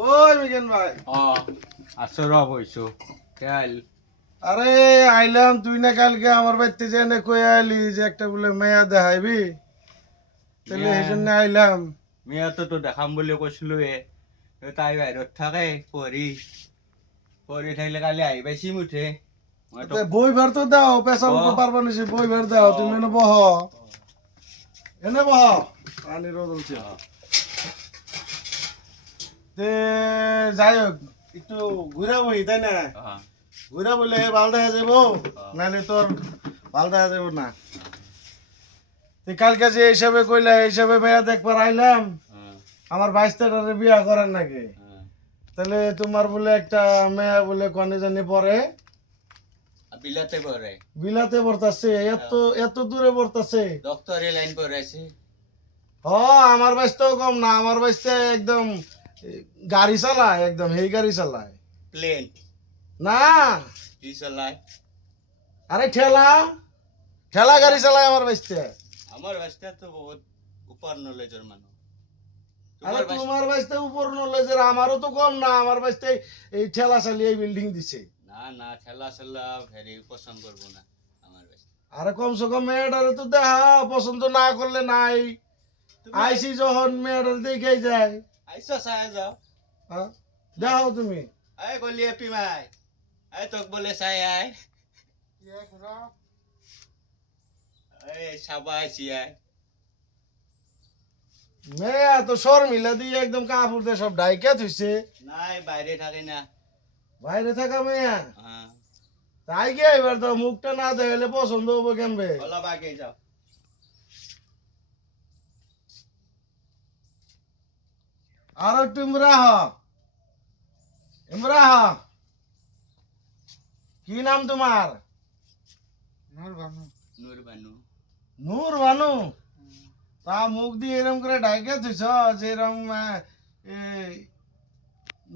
ওই মিজান ভাই আসর বইছো খেয়াল আরে আইলাম তুই না কালকে আমার বাড়িতে জেনে কই আইলি যে একটা বলে মেয়া দেখাইবি তাহলে এই জন্য আইলাম। মেয়া তো দেখাম বলে কৈছিলো তাই বাহিৰত থাকে পঢ়ি পঢ়ি থাকিলে কালি আহি পাইছি মুঠে বই ভার তো দাও পেশা উঠতে পারবা নিছি বই ভার দাও তুমি এনে বহ এনে বহ পানি রোদ উঠছে তে যাই হোক একটু ঘুরে বই তাই না ঘুরে বলে ভাল দেখা যাবো নাহলে তোর ভাল দেখা যাবো না। তুই কালকে যে হিসাবে কইলা এই হিসাবে মেয়া দেখবার আইলাম আমার 22টারে বিয়া করার নাকি তাহলে তোমার বলে একটা মেয়া বলে কনে জানি পরে বিলাতে পড়ে বিলাতে পড়তাছে এত এত দূরে পড়তাছে ডক্টরে লাইন পড়াইছে ও আমার বাইশটাও কম না আমার বাইশটা একদম গাড়ি চালায় একদম হেই গাড়ি চালায় প্লেন না কি চালায় আরে ঠেলা ঠেলা গাড়ি চালায় আমার বাইশটা আমার বাসটা তো বহুত উপর নলেজের মানুষ আরে তোমার বাইশটা উপর নলেজের আমারও তো কম না আমার বাইশটা এই ঠেলা চালিয়ে বিল্ডিং দিছে না না ঠেলা ঠেলা ভেরি পছন্দ করবো না আমার বাস আরে কমসে কম মেয়েটারে তো দেখা পছন্দ না করলে নাই আইসি যখন মেয়েটার দেখে যায় আইসা চাই যাও হ্যাঁ দেখাও তুমি আয় গলি এপি মাই আয় তোক বলে চাই আয় এই সাবা আইছি আয় মেয়া তো শর্মিলা দিয়ে একদম কাপড় দিয়ে সব ডাইকা থুইছে নাই বাইরে থাকে না বাইরে থাকা মেয়া হ্যাঁ তাই গিয়ে এবার তো মুখটা না দেখলে পছন্দ হবো কেমবে অলপ আগে যাও আর একটু ইমরাহ কি নাম তোমার নূর বানু নূর বানু তা মুখ দিয়ে এরম করে ডাইকে থুইছ যে এরম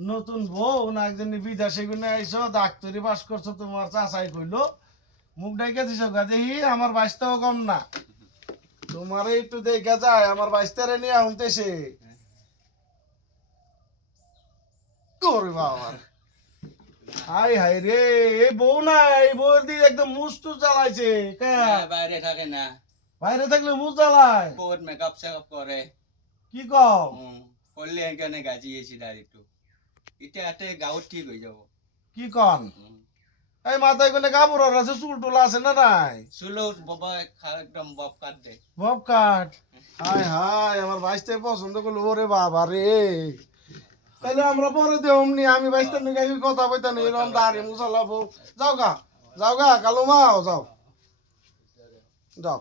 নতুন বউ না একজন বিদেশে গুনে আইছো ডাক্তারি পাস করছো তোমার চাচাই কইলো মুখ ডাইকে থুইছ দেখি আমার বাইশটাও কম না তোমার একটু দেখা যায় আমার বাইশটারে নিয়ে আনতেছে ওরে বাবা হাই হাই রে এই বউ না এই বউর দিয়ে একদম মুস্তু চালাইছে বাইরে থাকে না বাইরে থাকলে মুখ চালায় বহুত মেকআপ সেকআপ করে কি কও করলে এখানে গাজিয়েছি ডাইরেক্ট এটা হাতে গাঁৱত ঠিক হয়ে যাব কি কন এই মাথায় কোনে কাপড় আছে চুল টুল আছে না নাই চুলো বাবা একদম বব কাট দে বব কাট হাই হাই আমার বাইশটাই পছন্দ করলো ওরে বাবা রে তাহলে আমরা পরে দেবো নি আমি বাইশটা নিয়ে কথা বইতা নেই এরকম দাঁড়িয়ে মুসাল্লাবো যাও গা কালো মাও যাও যাও